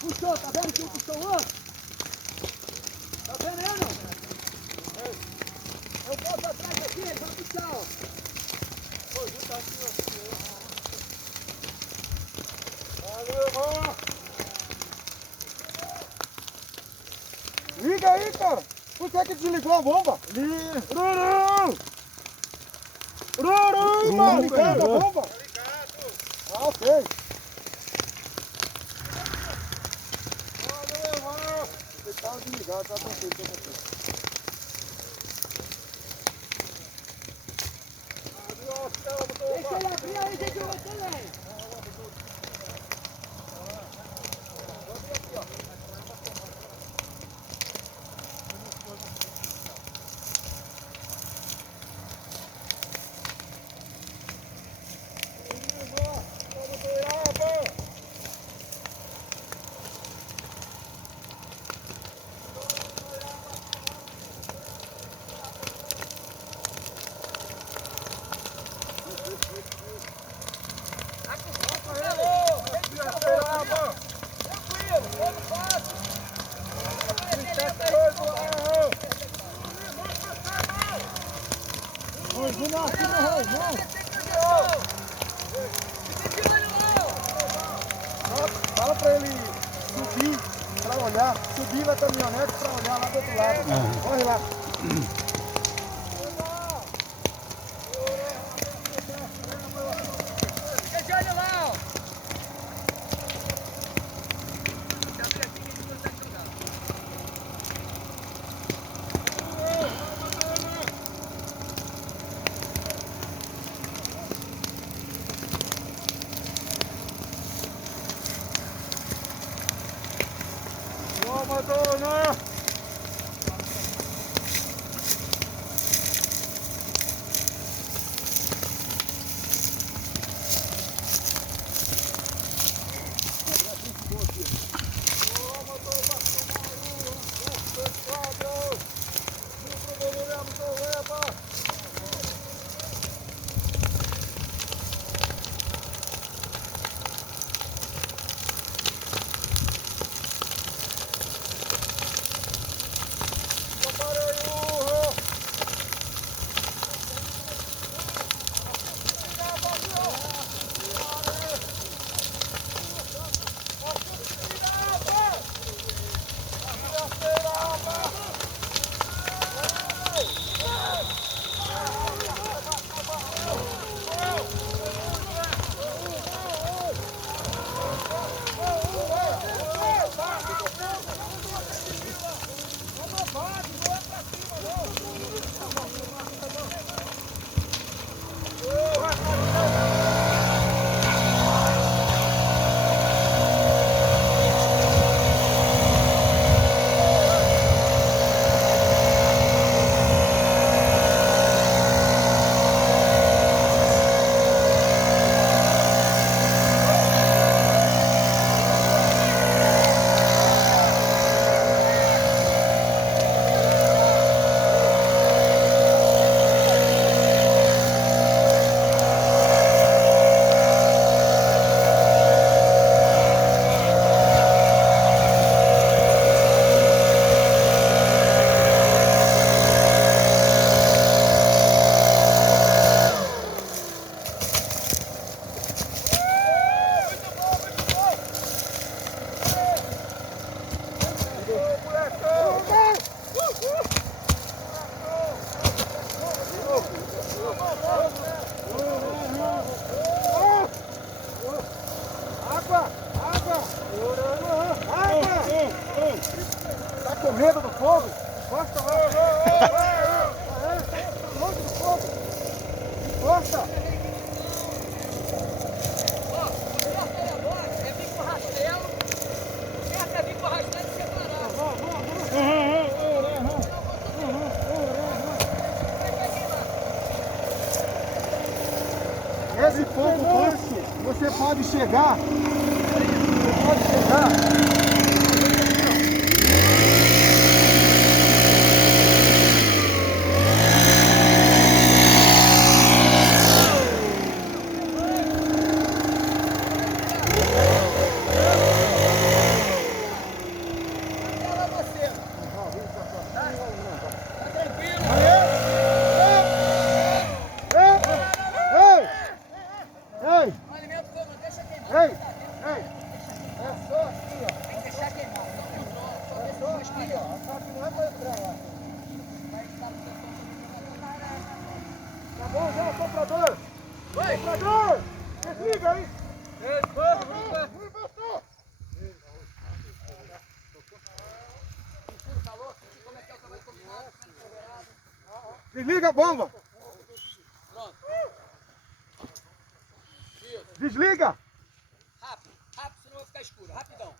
puxou, tá vendo que um puxou o outro? Tá vendo aí, não? Eu volto atrás aqui, ele vai puxar, ó. Pô, junta aqui, ó. Valeu, irmão. Liga aí, cara. Por que desligou a bomba? Ruru! Ruru, mano. Ligando a bomba? Tá ligado. Ah, ok. Valeu, irmão. Você tá desligado, tá tranquilo, tá tranquilo. Deixa ele abrir aí, gente, eu vou também. Fala pra ele subir pra olhar, subir na caminhonete pra olhar lá do outro lado. Corre lá. Deixa ele lá, ó. Madonna! Tá com medo do fogo? Encosta lá. Tá longe do fogo. Encosta. Encosta aí agora. É vir com o rastelo. Certo é vir com o rastelo e separar. Esse fogo baixo, você pode chegar. Você pode chegar. Ei, ei. É só aqui, ó. Tem que deixar queimar. É só aqui, ó. A chave não é pra entrar lá. Tá bom já, soprador? Oi! Soprador! Desliga aí! Desliga a bomba! Desliga! Rápido, rápido, senão vai ficar escuro. Rapidão.